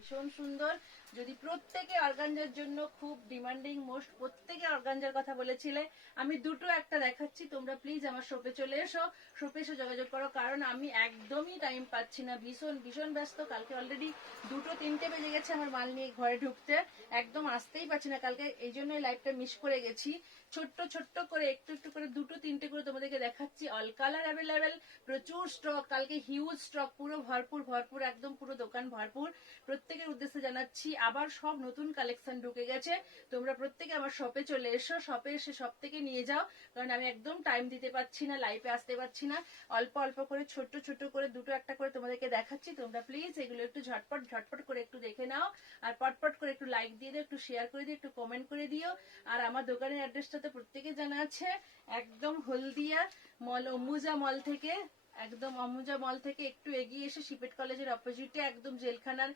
ভীষণ সুন্দর। যদি প্রত্যেকে অর্গানজার জন্য খুব ডিমান্ডিং, মোস্ট প্রত্যেকে অর্গানজার কথা বলেছিলে, আমি দুটো একটা দেখাচ্ছি। তোমরা প্লিজ আমার শপে চলে এসো, শপে এসে যোগাযোগ করো, কারণ আমি একদমই টাইম পাচ্ছি না, ভীষণ ভীষণ ব্যস্ত। কালকে অলরেডি 2-3টে বেজে গেছে আমার মাল নিয়ে ঘরে ঢুকতে, একদম আসতেই পারছি না কালকে, এই জন্যই লাইভটা মিস করে গেছি। ছোট্ট ছোট্ট করে একটু একটু করে 2-3টে করে তোমাদেরকে দেখাচ্ছি। অল কালার অ্যাভেলেবেল, প্রচুর স্টক, কালকে হিউজ স্টক, পুরো ভরপুর ভরপুর, একদম পুরো দোকান ভরপুর। প্রত্যেকের উদ্দেশ্যে জানাচ্ছি আবার সব নতুন কালেকশন ঢুকে গেছে। তোমরা প্রত্যেকে আমার শপে চলে এসো, শপে এসে সব থেকে নিয়ে যাও, কারণ আমি একদম টাইম দিতে পারছি না, লাইভে আসতে পারছি না। অল্প অল্প করে ছোট্ট ছোট্ট করে দুটো একটা করে তোমাদেরকে দেখাচ্ছি। তোমরা প্লিজ এগুলো একটু ঝটপট ঝটপট করে একটু দেখে নাও, আর পটপট করে একটু লাইক দিয়ে দিও, একটু শেয়ার করে দিও, একটু কমেন্ট করে দিও। আর আমার দোকানের অ্যাড্রেসটা তো প্রত্যেকে জানা আছে, একদম হলদিয়া মল, অম্বুজা মল থেকে, একদম অম্বুজা মল থেকে একটু এগিয়ে এসে শিপেট কলেজের অপোজিটে একদম জেলখানার